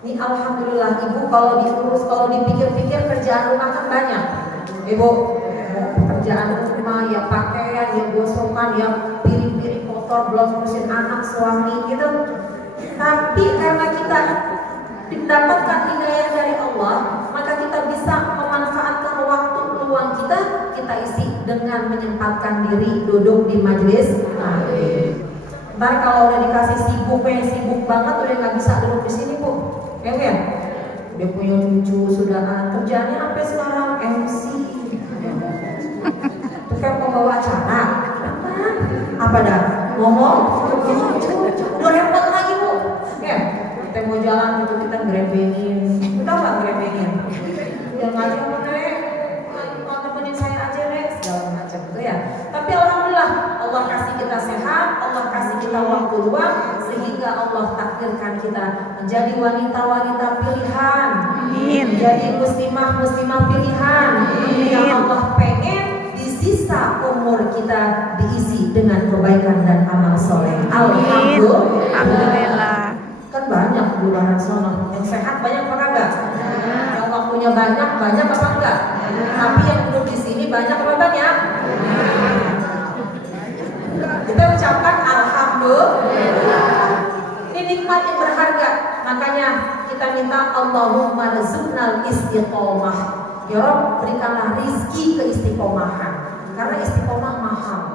Ini alhamdulillah ibu kalau diurus, kalau dipikir-pikir kerjaan rumah kan banyak. Ibu, pekerjaan rumah ya pakaian, ya gosokan, ya piring-piring kotor, belum ngurusin anak, suami gitu. Tapi karena kita mendapatkan hidayah dari Allah, maka kita bisa memanfaatkan waktu luang kita isi dengan menyempatkan diri duduk di majelis. Ntar kalau udah dikasih sibuk banget udah nggak bisa duduk di sini bu, ya kan? Dia punya cucu sudah kerjanya apa sekarang MC, tukang pembawa acara, apa dah ngomong, udah repot lagi bu, ya? Kita mau jalan gitu kita gerebengin, kita nggak gerebengin, udah ngaji mau temenin saya aja nih, segala macam gitu ya. Tapi alhamdulillah Allah kasih kita sehat, Allah kasih kita waktu luang, sehingga Allah takdirkan kita menjadi wanita-wanita pilihan, menjadi muslimah pilihan, yang Allah pengen di sisa umur kita diisi dengan kebaikan dan amal soleh. Alhamdulillah. Kan banyak di luar sana yang sehat banyak apa enggak? Yang waktunya banyak apa enggak? Tapi yang duduk di sini banyak apa banyak? Kita ucapkan alhamdulillah. Ini nikmat yang berharga. Makanya kita minta Allahumma rizqnal istiqomah. Ya Rabb, berikanlah rizki keistiqomahan. Karena istiqomah mahal.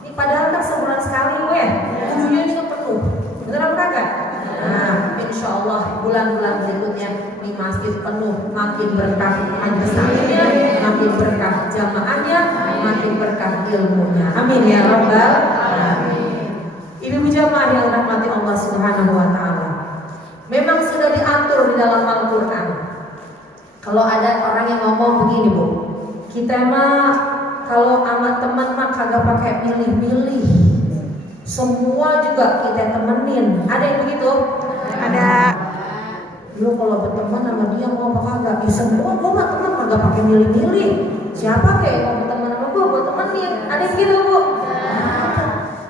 Ini padahal kan sebulan sekali dunia ini kan penuh. Benar apa enggak? Nah, insya Allah bulan-bulan berikutnya di masjid penuh, makin berkah majelisnya, makin berkah jamaahnya, makin berkah ilmunya. Amin ya Rabbal alamin. Ibu jamaah yang rahmati Allah Subhanahu wa taala. Memang sudah diatur di dalam Al-Qur'an. Kalau ada orang yang ngomong begini, Bu. Kita mah kalau sama teman mah kagak pakai milih-milih. Semua juga kita temenin. Ada yang begitu? Ada. Lu kalau berteman sama dia mau apa kagak? Ya semua gua mah teman kagak pakai milih-milih. Siapa kayak mau berteman sama gua temenin. Ada yang gitu bu?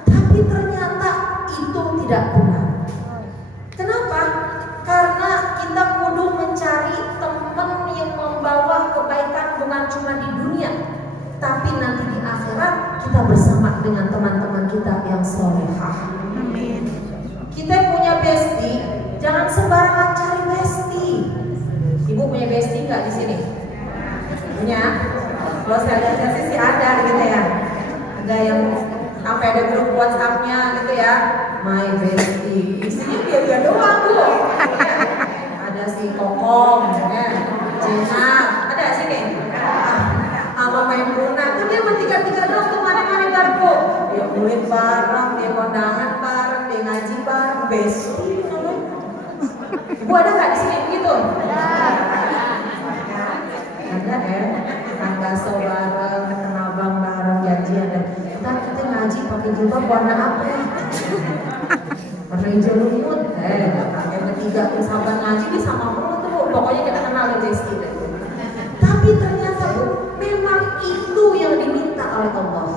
Tapi ternyata itu tidak benar. Kenapa? Karena kita kudu mencari teman yang membawa kebaikan bukan cuma di dunia, tapi nanti di akhirat kita bersama dengan teman-teman kita yang solehah. Amin. Kita punya bestie, jangan sembarangan cari bestie. Ibu punya bestie nggak di sini? Punya? Kalau saya lihat sih ada gitu ya. Ada yang sampai ada grup WhatsApp-nya gitu ya. My bestie. Isinya dia doang tuh. Ada si Kokong, ya. Jena, ada sini. Sama Maimunah, kan dia bertiga-tiga doang tuh mana-mana barco. Dia murid bareng, dia kondangan bareng, dia ngaji bareng, bestie. Ibu ada nggak di sini begitu? Ada ya, tanggaso bareng, kenal bang bareng, janji ada. Ntar kita ngaji pakai jilbab warna apa ya? Warna hijau lumut. Yang ketiga sahabat ngaji dia sama mulu tuh. Pokoknya kita kenalin bestie. Tapi ternyata bu, memang itu yang diminta oleh Allah.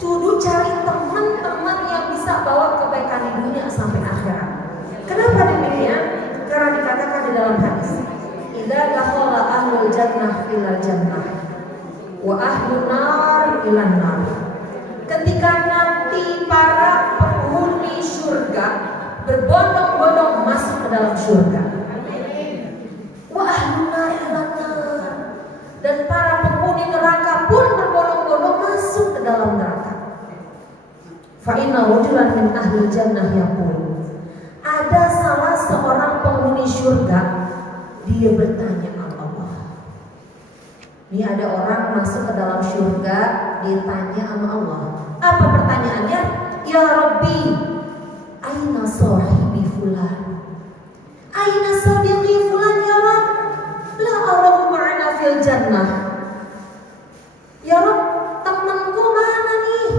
Kudu cari teman-teman yang bisa bawa kebaikan di dunia sampai akhirat. Kenapa demikian? Karena dikatakan di dalam hadis, idza dakhala ahlul jannah ilal jannah wa ahlun nar ilan nar. Ketika nanti para penghuni surga berbondong-bondong masuk ke dalam surga, wa ahlun nar ilan nar, dan para penghuni neraka pun berbondong-bondong masuk ke dalam neraka. Fa inna rajulan min ahli jannah yaqul, ada salah seorang penghuni surga, dia bertanya sama Allah. Ini ada orang masuk ke dalam surga, dia tanya sama Allah. Apa pertanyaannya? Ya Rabbi, aina sahibi fulan? Aina sadiqi fulan ya Rabb? La arahu ma'ana fil jannah. Ya Rabb, temanku mana nih?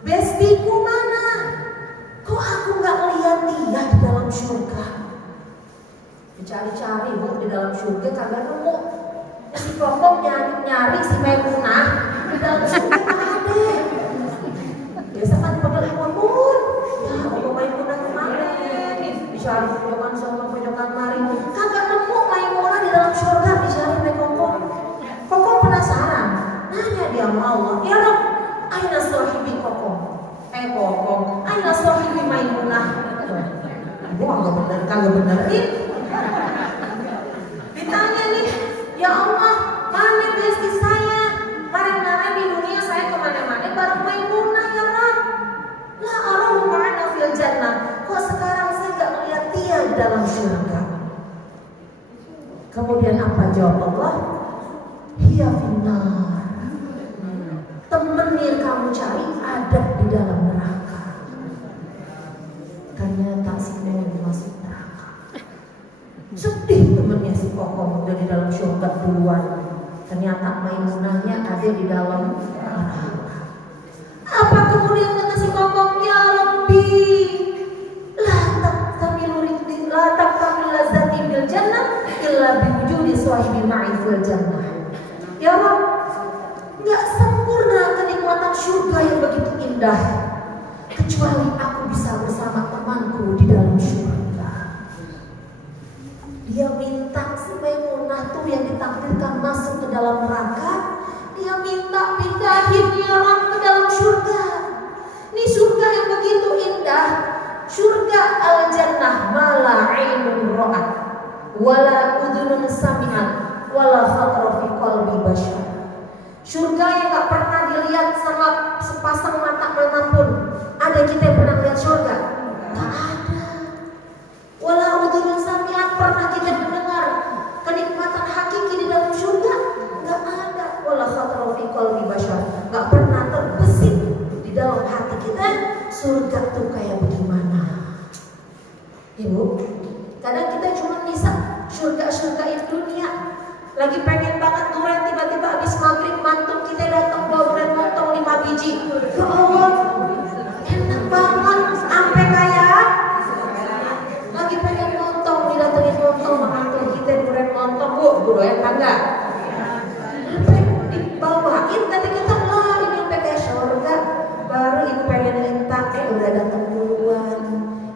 Bestiku mana? Kok aku gak lihat dia di dalam surga? Dicari-cari bu di dalam surga kagak nemu. Si Kokong nyari si Maimunah di dalam surga gak ada. Biasa kan pada pun ya Allah Maimunah kemana nih? Di dicari pojokan sana pojokan mari, kagak nemu Maimunah di dalam surga, dicari oleh Kokom. Kokom penasaran, nanya dia sama Allah, ya Rob, aina sahibi Kokom? Kokom, aina sahibi Maimunah? Gua kagak benerin. Ditanya nih, ya Allah, mana besti saya? Kemarin di dunia saya kemana-mana bareng Maimunah ya Rob. La arahu ma'ana fil jannah. Kok sekarang saya gak melihat dia di dalam surga? Kemudian apa jawab Allah? Hiya finnar. Temen yang kamu cari ada di dalam neraka. Ternyata si Maimunah masuk neraka. Sedih temennya si Kokom udah di dalam surga duluan. Ternyata Maimunahnya ada di dalam neraka. Apa kemudian kata si Kokom? Ya Rabbi, la taqtamil lazati bil jannah illa biwujudi sahibi ma'i fil jannah. Ya Rabb, enggak sempurna kenikmatan surga yang begitu indah kecuali aku bisa bersama temanku di dalam surga. Dia minta si Maimunah tuh yang ditakdirkan masuk ke dalam neraka, dia minta pindahin ya Rabb ke dalam surga. Ini surga yang begitu indah, surga al-jannah mala 'ainun ra'at wala udhunun sami'at wala khatara fi qalbi bashar. Surga yang gak pernah dilihat sama sepasang mata manapun. Ada kita yang pernah lihat surga? Gak ada. Wala udhunun sami'at, pernah kita mendengar kenikmatan hakiki di dalam surga? Gak ada. Wala khatara fi qalbi bashar, gak pernah terbesit di dalam hati kita surga tuh kayak bagaimana. Ibu, kadang kita cuma bisa surga-surga dunia. Lagi pengen banget durian, tiba-tiba habis maghrib mantuk kita datang bawa durian montong 5 biji. Ya Allah, enak banget, sampai kayak lagi pengen montong, didatengin montong mantuk kita durian montong. Bu doyan enggak? Sampai dibawain kata kita, lah ini sampai kayak surga. Baru ibu pengen entak, udah datang duluan.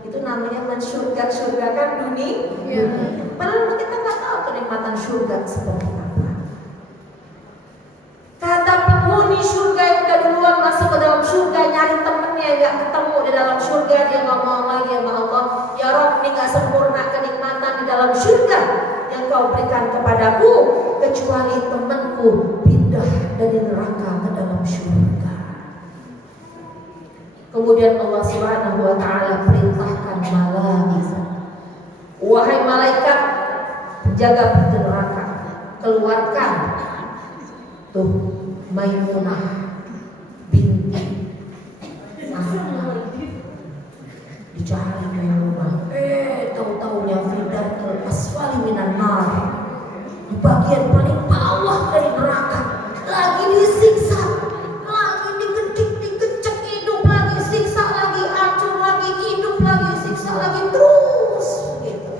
Itu namanya surga kan dunia. Padahal kita nggak tahu kenikmatan surga seperti apa. Kata penghuni surga yang udah duluan masuk ke dalam surga, nyari temennya nggak ketemu di dalam surga, dia ngomong lagi sama Allah, ya Rob, ini nggak sempurna kenikmatan di dalam surga yang kau berikan kepadaku kecuali temanku pindah dari neraka ke dalam surga. Kemudian Allah Subhanahu wa taala perintahkan malaikat, wahai malaikat penjaga pintu neraka, keluarkan tuh Maimunah binti Ahmad. Dicari Maimunah, tahu-taunya fidatul asfali minan nar, di bagian paling bawah dari neraka, lagi disiksa, lagi dikecek hidup, lagi siksa lagi, hancur lagi, hidup lagi, siksa lagi, terus gitu.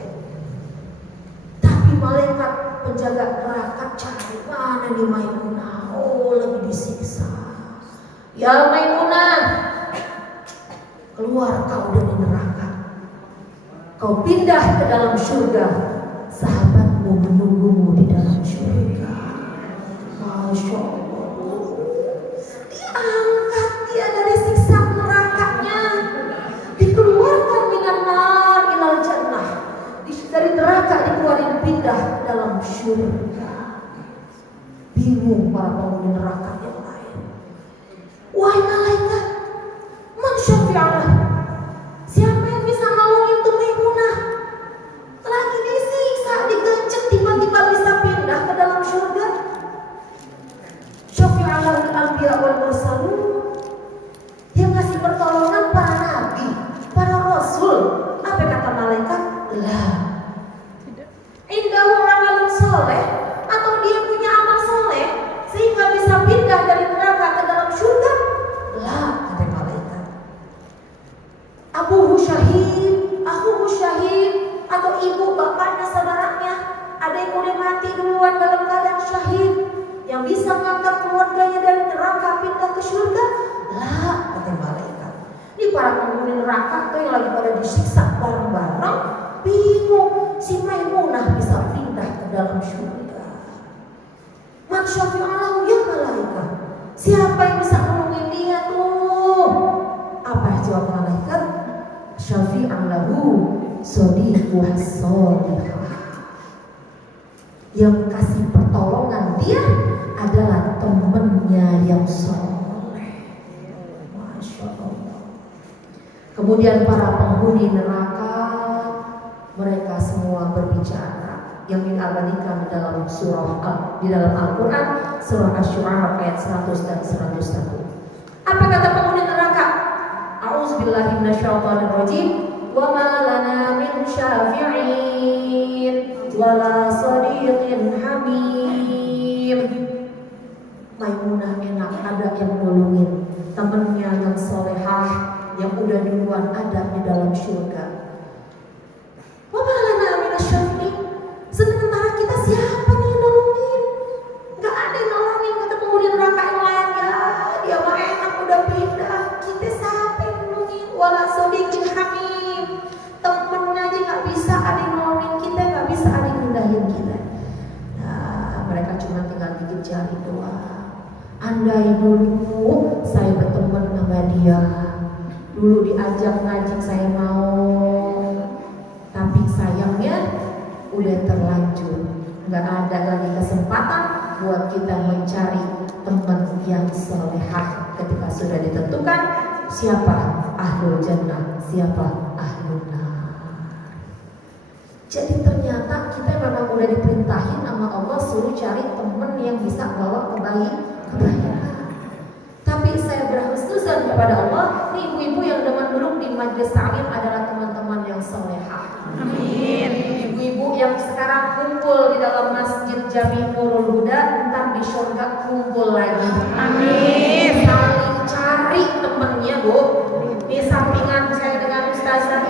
Tapi malaikat penjaga neraka cari mana nih Maimunah? Oh, lagi disiksa. Ya Maimunah, keluar kau dari neraka, kau pindah ke dalam surga, sahabatmu menunggumu di dalam surga. Masya Allah, diangkat dia dari siksa nerakanya, dikeluarkan minan nar ilal jannah, dari neraka dikeluarin pindah dalam surga. Bingung para penghuni neraka yang lain. Wahai malaikat, man syafi'alah, siapa yang bisa nolongin tuh Maimunah? Lagi disiksa, digecek, tiba-tiba bisa pindah ke dalam surga. Syafi'alah al-anbiya wal mursalun, dia ngasih pertolongan para nabi, para rasul. Apa kata malaikat? Lah, indahu amalun soleh, atau dia punya amal soleh sehingga bisa pindah dari neraka ke dalam surga? Lah, kata malaikat. Abuhu syahid, akhuhu syahid, atau ibu bapaknya saudaranya ada yang udah mati duluan dalam keadaan syahid, yang bisa mengangkat keluarganya dari neraka pindah ke surga? Lah, kata malaikat. Ini para penghuni neraka tuh yang lagi pada disiksa bareng-bareng, si Maimunah bisa pindah ke dalam surga. Man syafi'alahu ya malaikat. Siapa yang bisa nolongin dia tuh? Apa jawab malaikat? Syafi'an lahu sadiquh as-salihah. Yang kasih pertolongan dia adalah temannya yang soleh. Masya Allah. Kemudian para penghuni neraka, mereka semua berbicara yang diabadikan dalam di dalam Al-Quran, surah Asy-Syu'ara ayat 100 dan 101. Apa kata penghuni neraka? A'udzubillahi minasyaitonirrajim. Wa ma lana min syafi'in wala sadiqin hamim. Maimunah enak ada yang nolongin temennya yang solehah yang udah duluan ada di dalam surga. Wa ma lana min syafi'in. Sementara kita siapa nih yang nolongin? Gak ada yang nolongin. Kata penghuni neraka yang lain, ya dia mah enak udah pindah. Kita siapa yang nolongin? Wala sadiqin hamim. Temennya aja gak bisa ada yang nolongin kita, gak bisa ada yang mindahin kita. Nah, mereka cuma tinggal gigit jari doang. Andai dulu saya berteman sama dia, dulu diajak ngaji saya mau, tapi sayangnya udah terlanjur, nggak ada lagi kesempatan buat kita mencari teman yang solehah. Ketika sudah ditentukan siapa ahlul jannah, siapa ahlul nar. Jadi ternyata kita memang udah diperintahin sama Allah suruh cari teman yang bisa bawa kebaikan. Tapi saya berhusnuzan kepada Allah, nih ibu-ibu yang demen duduk di majelis taklim adalah teman-teman yang solehah. Amin. Ibu-ibu yang sekarang kumpul di dalam masjid Jami Nurul Huda, entar di surga kumpul lagi. Amin. Saling cari temennya, Bu. Di sampingan saya dengan ustazah,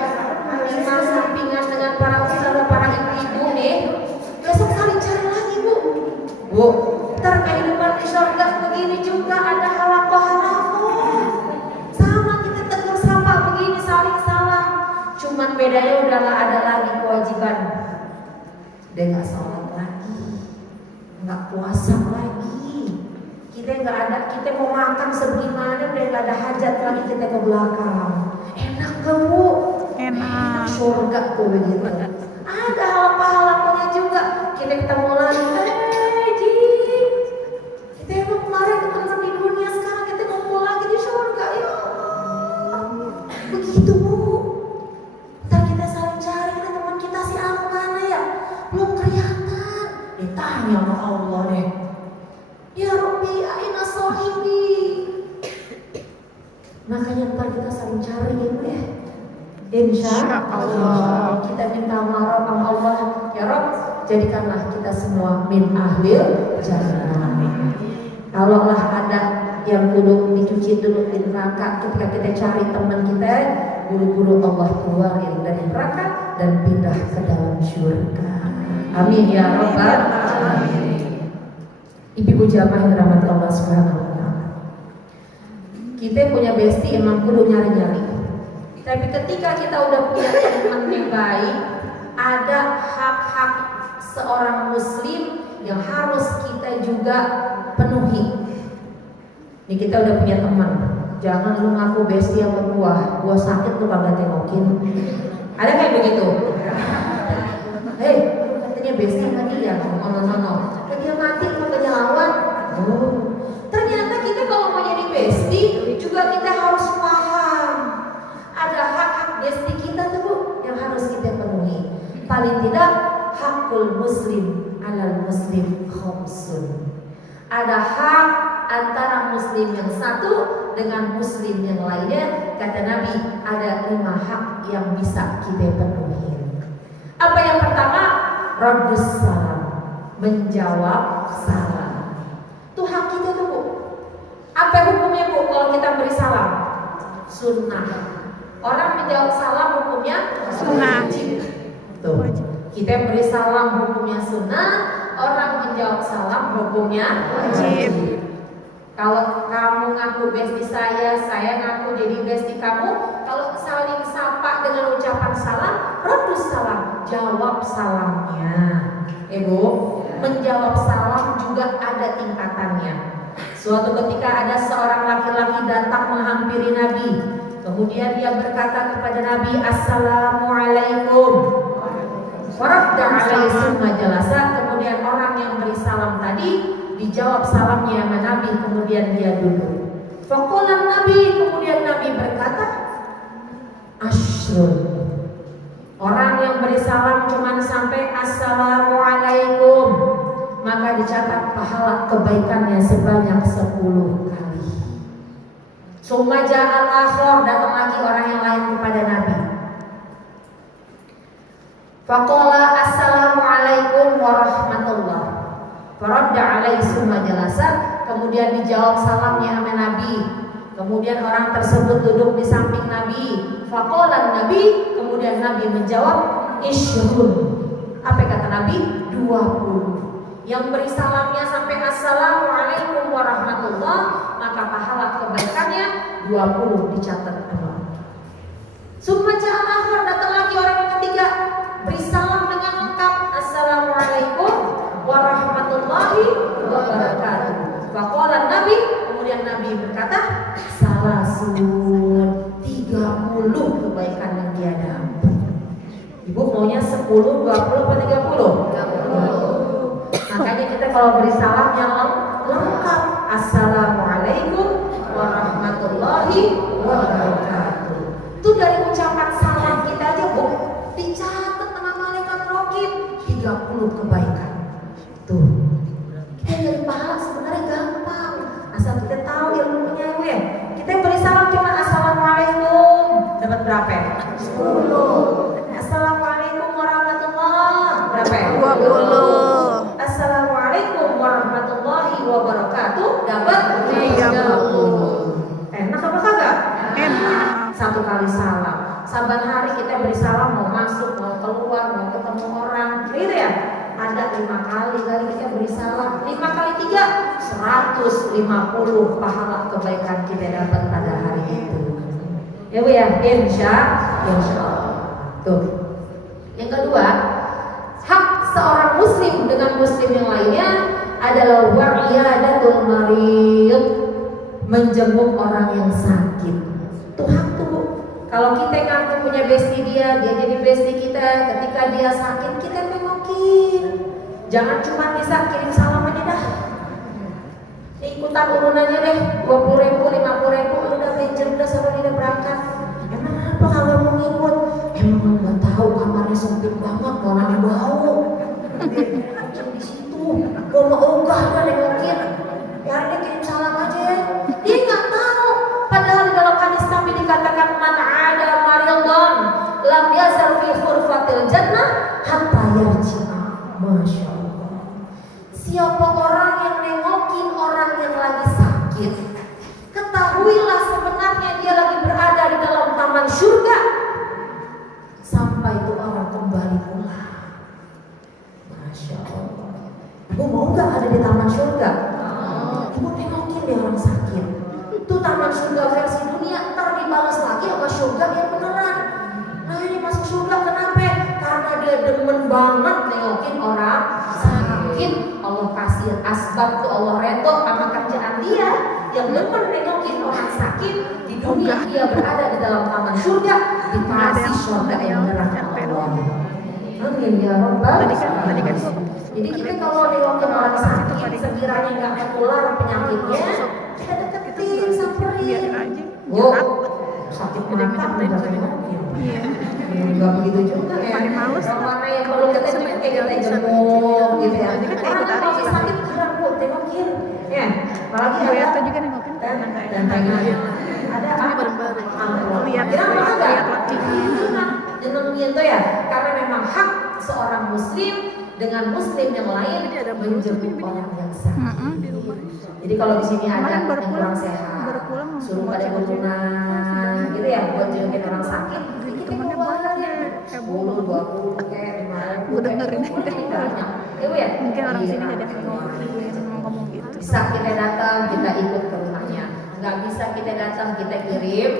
di sampingan dengan para ustazah, para ibu-ibu nih. Besok saling cari lagi, Bu. Bu, ntar kehidupan di surga begini juga ada halakoh-halakoh. Sama kita tegur sapa begini saling salam. Cuman bedanya udahlah ada lagi kewajiban. Dia nggak sholat lagi, nggak puasa lagi. Kita nggak ada, kita mau makan sebagaimana udah nggak ada hajat lagi kita ke belakang. Enak gak Bu? Enak. Surga tuh begitu. Ada halakoh-halakohnya juga. Kita ketemu lagi. Kita emang kemarin ketemu di dunia, sekarang kita ngumpul lagi di surga. Ya Allah. Begitu Bu. Ntar kita saling cari, ini teman kita si anu mana ya? Belum kelihatan. Ditanya sama Allah nih. Ya Rabbi, aina sahibi. Makanya ntar kita saling cari ya Bu ya. Insya Allah. Kita minta maaf sama Allah. Ya Rabb, jadikanlah kita semua min ahlil jannah. Kalaulah ada yang kudu dicuci dulu di neraka, ketika kita cari teman kita, buru-buru Allah keluarin dari neraka dan pindah ke dalam surga. Amin ya Rabbal alamin. Ibu jamaah yang dirahmati Allah Subhanahu wa taala. Kita punya bestie emang kudu nyari-nyari. Tapi ketika kita udah punya teman yang baik, ada hak-hak seorang muslim yang harus kita juga penuhi. Nih kita udah punya teman, jangan lu ngaku bestie sama gua sakit lu kagak tengokin. Ada kayak begitu? Hei, katanya bestie sama dia, no. Dia mati makanya lawan. Ternyata kita kalau mau jadi bestie juga kita harus paham. Ada hak-hak bestie kita tuh Bu, yang harus kita penuhi. Paling tidak hakul muslim alal muslim khamsun. Ada hak antara muslim yang satu dengan muslim yang lainnya. Kata Nabi, ada 5 hak yang bisa kita penuhi. Apa yang pertama? Raddus salam, menjawab salam. Itu hak kita tuh Bu. Apa hukumnya Bu kalau kita beri salam? Sunnah. Orang menjawab salam hukumnya sunnah. Tuh. Kita beri salam hukumnya sunnah, orang menjawab salam hukumnya wajib. Kalau kamu ngaku bestie saya ngaku jadi bestie kamu, kalau saling sapa dengan ucapan salam, raddus salam, jawab salamnya. Ibu, menjawab salam juga ada tingkatannya. Suatu ketika ada seorang laki-laki datang menghampiri Nabi. Kemudian dia berkata kepada Nabi, Assalamualaikum. Faradda alaihi summa jalasa. Kemudian orang yang beri salam tadi dijawab salamnya sama Nabi, kemudian dia duduk. Faqala Nabi, kemudian Nabi berkata, Ashrun. Orang yang beri salam cuma sampai Assalamualaikum, maka dicatat pahala kebaikannya sebanyak 10 kali. Summa ja'al akhir, datang lagi orang yang lain kepada Nabi. Faqala assalamualaikum warahmatullah. Faradda alaihi summa jalasa. Kemudian dijawab salamnya sama Nabi. Kemudian orang tersebut duduk di samping Nabi. Faqala Nabi, kemudian Nabi menjawab Ishrun. Apa kata Nabi? 20. Yang beri salamnya sampai assalamualaikum warahmatullah, maka pahala kebaikannya 20 dicatat Allah. Summa ja'al akhir, datang lagi orang yang ketiga, beri salam dengan lengkap, assalamualaikum warahmatullahi wabarakatuh. Faqala Nabi, kemudian Nabi berkata, salasun, 30 kebaikan yang dia dapat. Ibu maunya 10, 20 atau 30? Makanya kita kalau beri salam yang lengkap, assalamualaikum warahmatullahi wabarakatuh. Itu dari ucapan salam kita aja, Bu, dicatat sama malaikat raqib 30 kebaikan. Tuh, kita dari pahala sebenarnya gampang, asal kita tahu ilmunya, Bu ya. Kita beri salam cuma assalamualaikum, dapat berapa? 10. Assalamualaikum warahmatullahi berapa? 20. Assalamualaikum warahmatullahi wabarakatuh dapat 30. Enak apa kagak? Enak. Satu kali salam. Saban hari kita beri salam, mau masuk, mau keluar, mau ketemu orang, gitu ya. Ada 5 kali kita beri salam. 5 kali 3, 150 pahala kebaikan kita dapat pada hari itu. Ya Bu ya, insya Allah. Tuh. Yang kedua, hak seorang muslim dengan muslim yang lainnya adalah wa'iyadatul marid, menjenguk orang yang sakit. Tuh hak tuh Bu. Kalau kita ngaku punya bestie dia jadi bestie kita. Ketika dia sakit, kita tengokin. Jangan cuma bisa kirim salam aja dah. Ikutan urunannya deh, 20.000, 50.000, udah pinjam udah sama dia berangkat. Emang apa kalau mau ngikut? Emang nggak tahu, kamarnya sempit banget, mau nanya bau. Di situ, mau ogah kan nengokin. Ya dia kirim salam aja. Dia nggak tahu. Padahal di dalam hadis Nabi dikatakan man ada maridan lam yazal fi khurfatil jannah hatta yarji'a. Masya Allah. Siapa orang yang nengokin orang yang lagi sakit, ketahuilah sebenarnya dia lagi berada di dalam taman surga sampai itu orang kembali pulang. Masya Allah. Ibu mau nggak ada di taman surga? Ibu nengokin dia orang sakit. Itu taman surga versi dunia, ntar dibalas lagi sama surga yang beneran. Nah ini masuk surga kenapa? Karena dia demen banget nengokin orang sakit. Allah kasih asbab tuh, Allah reto sama kerjaan dia yang demen nengokin orang sakit. Di dunia dia berada di dalam taman surga, dikasih surga yang beneran Allah. Amin ya Rabbal alamin. Jadi kita kalau nengokin orang sakit, sekiranya nggak tertular penyakitnya, kita deketin, samperin. Oh, sakit mata udah nengokin. Enggak begitu juga ya. Yang mana yang perlu kita cek, kita jenguk gitu ya. Orang kalau sakit kita tengokin. Ya, apalagi ada juga nengokin dan tanya ada apa lihat jeneng itu ya, karena memang hak seorang muslim dengan muslim yang lain menjenguk orang yang sakit. Jadi kalau di sini ada yang kurang sehat, suruh pada berhubungan gitu ya, buat jengukin orang sakit. Kita keluarnya 10, 20 kayak 50. Gue dengerin banyak. Ya, mungkin orang sini ada yang ngomong gitu. Bisa kita datang, kita ikut ke rumahnya. Nggak bisa kita datang, kita kirim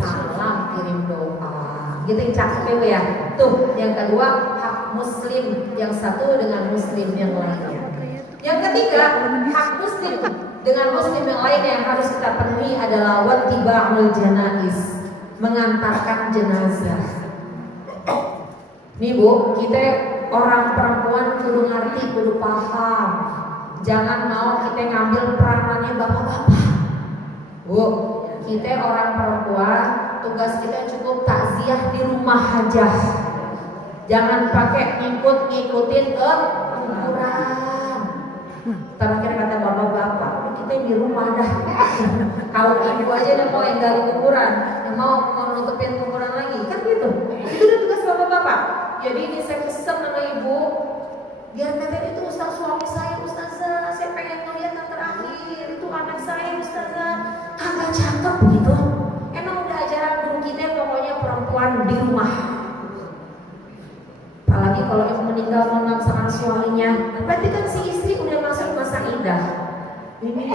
salam, kirim doa. Gitu yang cakep ya. Tuh, yang kedua hak muslim yang satu dengan muslim yang lainnya. Yang ketiga, hak muslim dengan muslim yang lainnya yang harus kita penuhi adalah wattiba'ul janaiz, mengantarkan jenazah. Nih Bu, kita orang perempuan kudu ngerti, kudu paham. Jangan mau kita ngambil peranannya bapak-bapak. Bu, kita orang perempuan, tugas kita cukup takziah di rumah aja. Jangan pakai ngikutin ke kuburan. Terakhir kata bapak-bapak, kita di rumah dah. Kaum ibu aja yang mau yang gali kuburan, yang mau nutupin kuburan lagi, kan gitu. Itu udah tugas bapak-bapak. Jadi ini saya pesan sama ibu, biar kalian itu ustaz suami saya, ustazah, saya pengen ngeliat yang terakhir itu anak saya, ustazah, kagak cakep begitu. Emang udah ajaran guru kita pokoknya perempuan di rumah. Apalagi kalau yang meninggal menang sama suaminya, berarti kan si istri udah masuk masa indah. Ini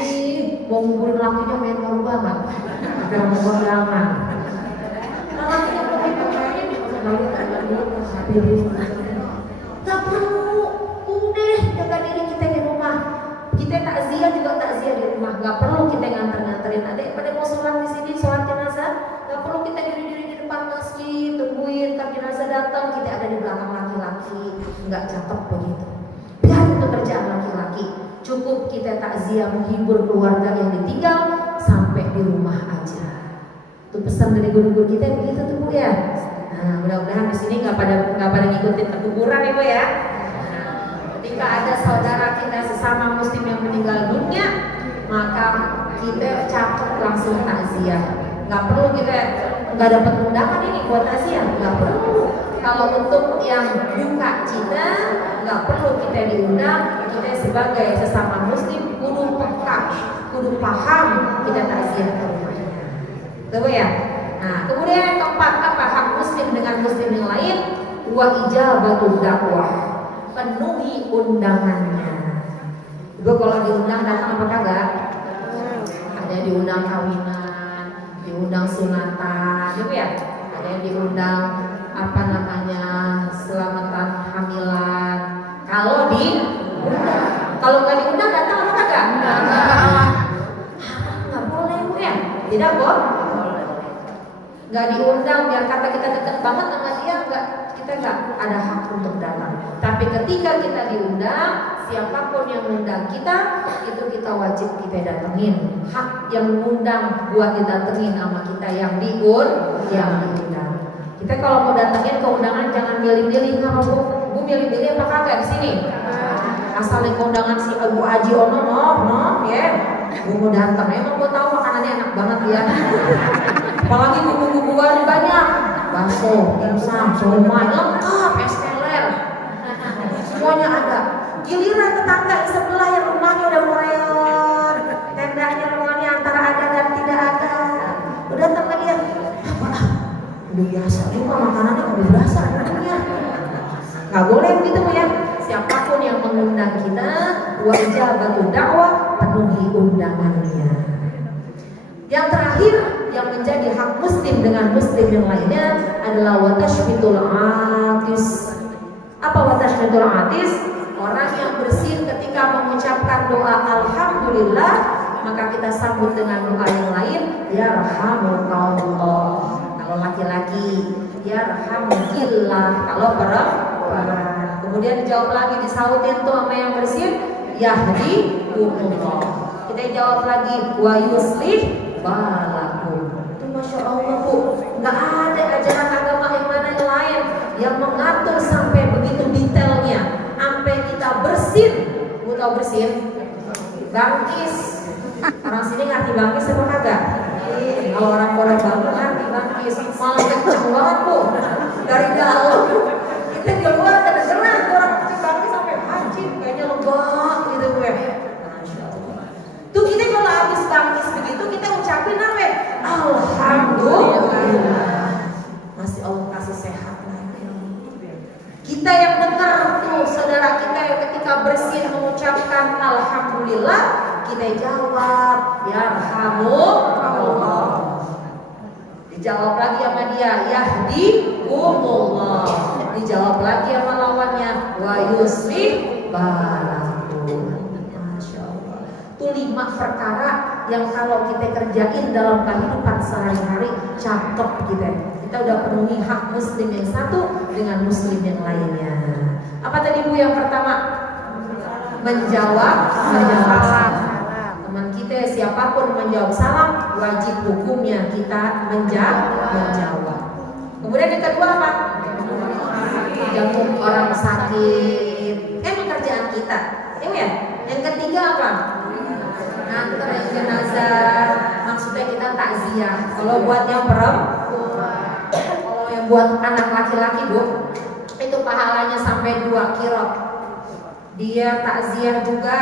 mau nguburin lakinya main baru banget, udah mau kondangan. Lakinya gak perlu, udah jaga diri kita di rumah. Kita takziah juga takziah di rumah, gak perlu kita nganter-nganterin adek pada mau sholat di sini, sholat jenazah. Gak perlu kita diri-diri di depan masjid tungguin ntar jenazah datang, kita ada di belakang laki-laki. Nggak cakep begitu. Biar itu kerjaan laki-laki. Cukup kita takziah menghibur keluarga yang ditinggal sampai di rumah aja. Itu pesan dari guru-guru kita begitu tuh Bu ya. Nah, mudah-mudahan di sini nggak pada ngikutin ke kuburan ya Bu ya. Nah, ketika ada saudara kita sesama muslim yang meninggal dunia, maka kita cakup langsung takziah. Nggak perlu kita nggak dapat undangan ini buat takziah, nggak perlu. Kalau untuk yang duka cita nggak perlu kita diundang. Kita sebagai sesama muslim kudu peka, kudu paham kita takziah ke rumahnya. Betul ya? Nah, kemudian yang keempat apa hak muslim dengan muslim yang lain? Wa ijabatud dakwah, penuhi undangannya. Ibu kalau diundang datang apa kagak? Ada diundang kawinan, diundang sunatan, gitu ya. Ada yang diundang apa namanya selamatan hamilan. Kalau nggak diundang datang apa kagak? Nggak boleh Bu ya, tidak boleh. Nggak diundang biar kata kita dekat banget sama dia, kita nggak ada hak untuk datang. Tapi ketika kita diundang, siapapun yang mengundang kita, itu kita wajib kita datengin. Hak yang mengundang buat didatengin sama kita yang diundang. Kita kalau mau datengin ke undangan jangan milih-milih, nggak Bu. Bu milih-milih apa kagak di sini? Asal ke undangan si Ibu Aji Ono, ya. Bu mau datang, emang Bu tahu makanannya enak banget ya. Apalagi buku-bukuan banyak, bakso, dimsum, somai, lengkap, es teler, semuanya ada. Giliran tetangga di sebelah yang rumahnya udah moreon, tendanya rumahnya antara ada dan tidak ada. Udah datang ke dia, udah biasa juga makanannya udah berasa. Nggak boleh begitu ya. Siapapun yang mengundang kita, wajib dakwah, penuhi undangannya. Yang terakhir yang menjadi hak muslim dengan muslim yang lainnya adalah watashmitul atis. Apa watashmitul atis? Orang yang bersin ketika mengucapkan doa alhamdulillah, maka kita sambut dengan doa yang lain, yarhamukallah. Kalau laki-laki, yarhamukillah. Kalau perempuan. Kemudian dijawab lagi, disautin tuh sama yang bersin, yahdikumullah. Kita jawab lagi, wa yuslih balakum. Itu Masya Allah Bu, nggak ada ajaran agama yang mana yang lain yang mengatur sampai begitu detailnya, sampai kita bersin. Bu tahu bersin? Bangkis. Orang sini ngerti bangkis apa kagak? Kalau orang Korea baru ngerti bangkis, malah kenceng banget Bu. Dari dalam kita di luar ada dengeran orang bangkis sampai haji, kayaknya lemah gitu gue. Tuh kita kalau habis bangkis begitu kita ucapin apa? Alhamdulillah. Masih Allah kasih sehat lagi. Kita yang dengar tuh saudara kita yang ketika bersin mengucapkan alhamdulillah, kita jawab yarhamukallah. Dijawab lagi sama dia, yahdikumullah. dijawab lagi sama lawannya, wa yuslih balakum. Masya Allah. Itu 5 perkara yang kalau kita kerjain dalam kehidupan sehari-hari cakep gitu ya. Kita udah penuhi hak muslim yang satu dengan muslim yang lainnya. Apa tadi Bu yang pertama? Menjawab salam. Teman kita siapapun menjawab salam, wajib hukumnya kita menjawab. Kemudian yang kedua apa? Jenguk orang sakit. Pekerjaan kita. Ya. Yang ketiga apa? Nganterin jenazah. Maksudnya kita takziah. Kalau buat yang perempuan, kalau yang buat anak laki-laki Bu, itu pahalanya sampai 2 kirot. Dia takziah juga,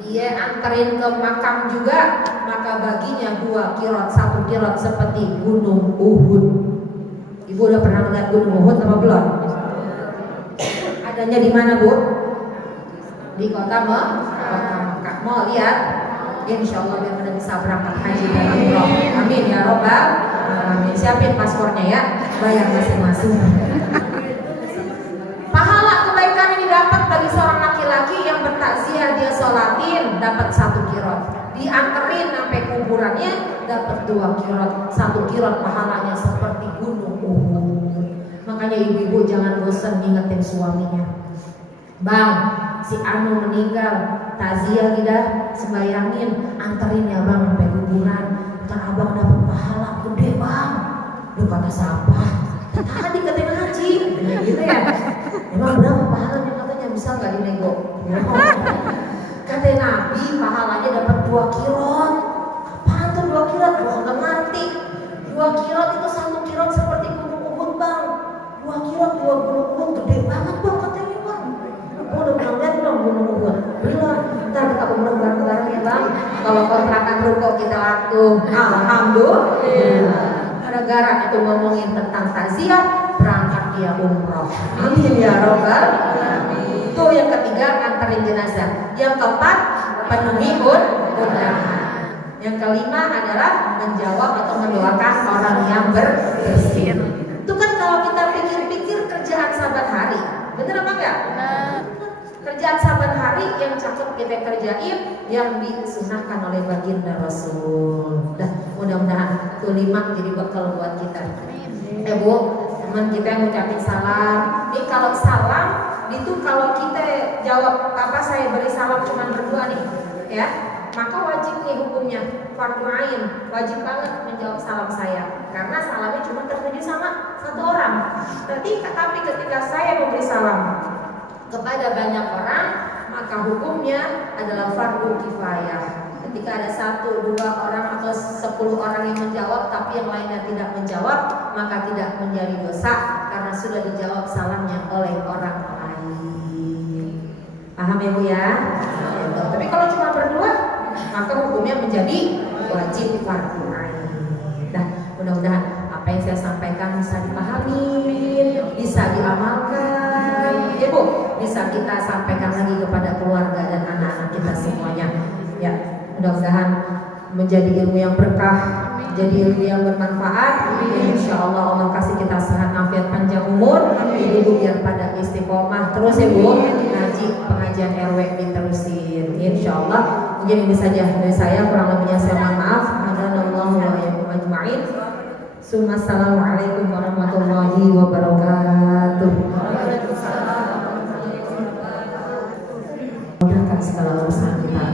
dia anterin ke makam juga, maka baginya 2 kirot. 1 kirot seperti gunung Uhud. Ibu udah pernah lihat gunung Uhud apa belum? Adanya di mana Bu? Di kota Mekah. Mau lihat? Insya Allah biar kita bisa berangkat haji dan umroh. Amin ya robbal alamin. Siapin paspornya ya, bayar masing-masing. Pahala kebaikan ini dapat bagi seorang laki-laki yang bertakziah, dia sholatin dapat 1 kirot, dianterin sampai kuburannya dapat 2 kirot. 1 kirot pahalanya seperti gunung Uhud. Makanya ibu-ibu jangan bosan ngingetin suaminya, Bang, si Anu meninggal, takziah kita sembayangin, anterin ya Bang sampai kuburan, ntar abang dapat pahala gede Bang. Lu kata siapa? Tadi katanya haji, gitu ya. Emang berapa pahalanya katanya, bisa nggak dinego? Kata Nabi pahalanya dapat 2 kirot. Apaan tuh 2 kirot? Gua nggak ngerti. 2 kirot itu 1 kirot seperti gunung Uhud Bang. 2 kirot 2 gunung Uhud gede banget Bang katanya Bang. Gua udah pernah lihat belum gunung Uhud? Belum. Ntar kita umroh bareng-bareng ya Bang. Kalau kontrakan ruko kita laku, alhamdulillah. Gara-gara itu ngomongin tentang takziah, berangkat dia umroh. Amin ya robbal alamin. Itu yang ketiga, anterin jenazah. Yang keempat, penuhi undangan. Yang kelima adalah menjawab atau mendoakan orang yang bersin. Itu kan kalau kita pikir-pikir kerjaan saban hari, bener apa enggak? Kerjaan saban hari yang cakep kita kerjain, yang disunahkan oleh baginda Rasul. Dah, mudah-mudahan itu 5 jadi bekal buat kita. Bu, teman kita yang ngucapin salam. Ini kalau salam itu kalau kita jawab apa, saya beri salam cuma berdua nih, ya, maka wajib nih hukumnya fardu ain, wajib banget menjawab salam saya karena salamnya cuma tertuju sama 1 orang. Tapi ketika saya memberi salam kepada banyak orang, maka hukumnya adalah fardu kifayah. Ketika ada 1, 2 orang atau 10 orang yang menjawab tapi yang lainnya tidak menjawab, maka tidak menjadi dosa karena sudah dijawab salamnya oleh orang lain. Paham ya Bu ya? Tapi kalau cuma berdua, maka hukumnya menjadi wajib fardu ain. Nah, mudah-mudahan apa yang saya sampaikan bisa dipahami, bisa diamalkan. Ya Bu, bisa kita sampaikan lagi kepada keluarga dan anak-anak kita semuanya. Ya, mudah-mudahan menjadi ilmu yang berkah, jadi ilmu yang bermanfaat. Insya Allah Allah kasih kita sehat, afiat, panjang umur. Ibu biar pada istiqomah terus ya Bu. Ngaji pengajian RW diterusin. Insya Allah. Mungkin ini saja dari saya, kurang lebihnya saya mohon maaf. Hadanallahu wa iyyakum ajma'in. Assalamualaikum warahmatullahi wabarakatuh. Mudahkan segala urusan kita,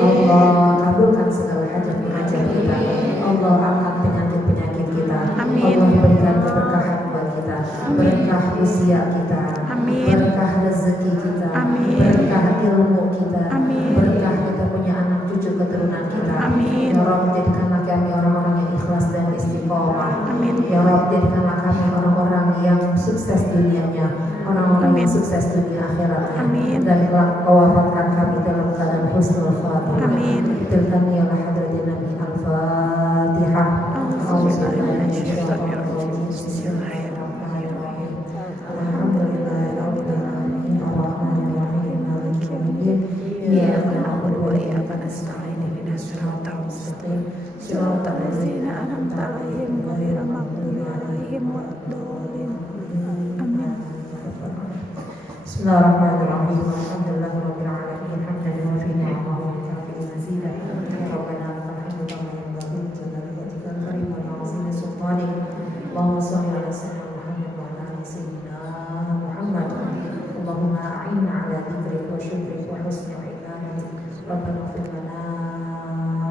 Allah kabulkan segala hajat-hajat kita, Allah angkat penyakit-penyakit kita, amin. Allah berikan keberkahan buat kita, berkah usia kita, amin. Berkah rezeki kita, amin. Berkah ilmu kita, amin. Berkah kita punya anak cucu keturunan kita, amin. Ya Rabb, jadikanlah kami orang-orang yang ikhlas dan istiqomah, amin. Ya Rabb, jadikanlah kami orang-orang yang sukses dunianya, orang-orang yang sukses dunia akhiratnya, amin. Dan wafatkan kami dalam keadaan husnul khatimah, amin. Tilkan ya hadratin Nabi Al-Fatihah. Bismillahirrahmanirrahim. Alhamdulillahirrahmanirrahim. Ar-Rahmanirrahim. Maliki yaumiddin. Iyyaka na'budu wa iyyaka nasta'in. Ihdinas siratal mustaqim. Siratal ladzina an'amta 'alaihim ghairil maghdubi 'alaihim waladdallin. Amin. Bismillahirrahmanirrahim. Alhamdulillahirabbil alamin. Hamdan yuwafi ni'amahu wa yukafi mazidah. Ya Rabbana lakal hamdu kama yanbaghi li jalali wajhikal karim wa li'azimi sultanik. Allahumma shalli ala sayyidina Muhammad wa ala ali sayyidina Muhammad. Allahumma a'inna ala dzikrika wa syukrika wa husni ibadatik. Rabbana ighfir lana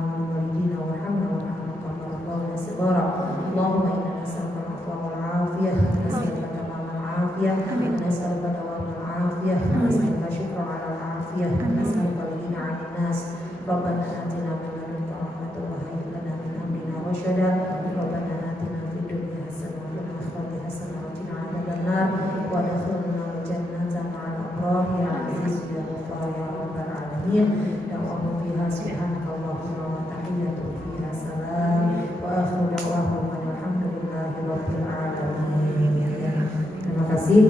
wa walidina warhamna warhamna kama rabbawna shighara. Allahumma inna nas'aluka al-'afwa wal 'afiyah, nas'aluka tamamal 'afiyah, nas'aluka dawamal 'afiyah, nas'aluka syukra 'alal 'afiyah, nas'aluka al-ghina 'anil nas. Rabbana atina min ladunka rahmatan wa hayyi lana min amrina rashada. Rabbana atina fid dunya hasanah wa fil akhirati hasanah wa qina 'adzabannar. Wa adkhilna al-jannata ma'al abrar ya 'aziz ya ghaffar ya rabbal alamin. Da'wahum fiha subhanaka Allahumma wa tahiyyatuhum fiha salam. Wa akhiru da'wahum alhamdulillahi rabbil alamin. Terima kasih.